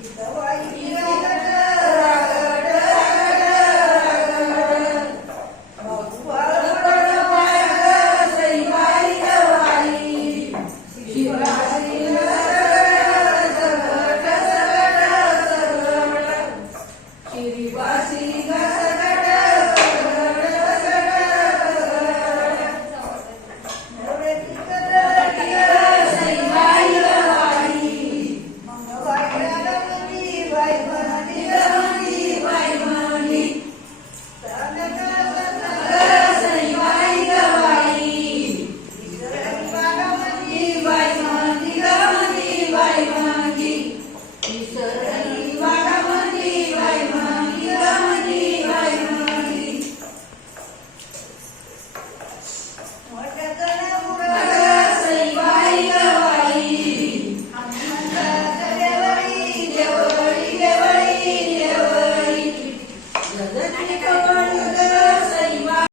你等会儿一米 Ay, Thank you.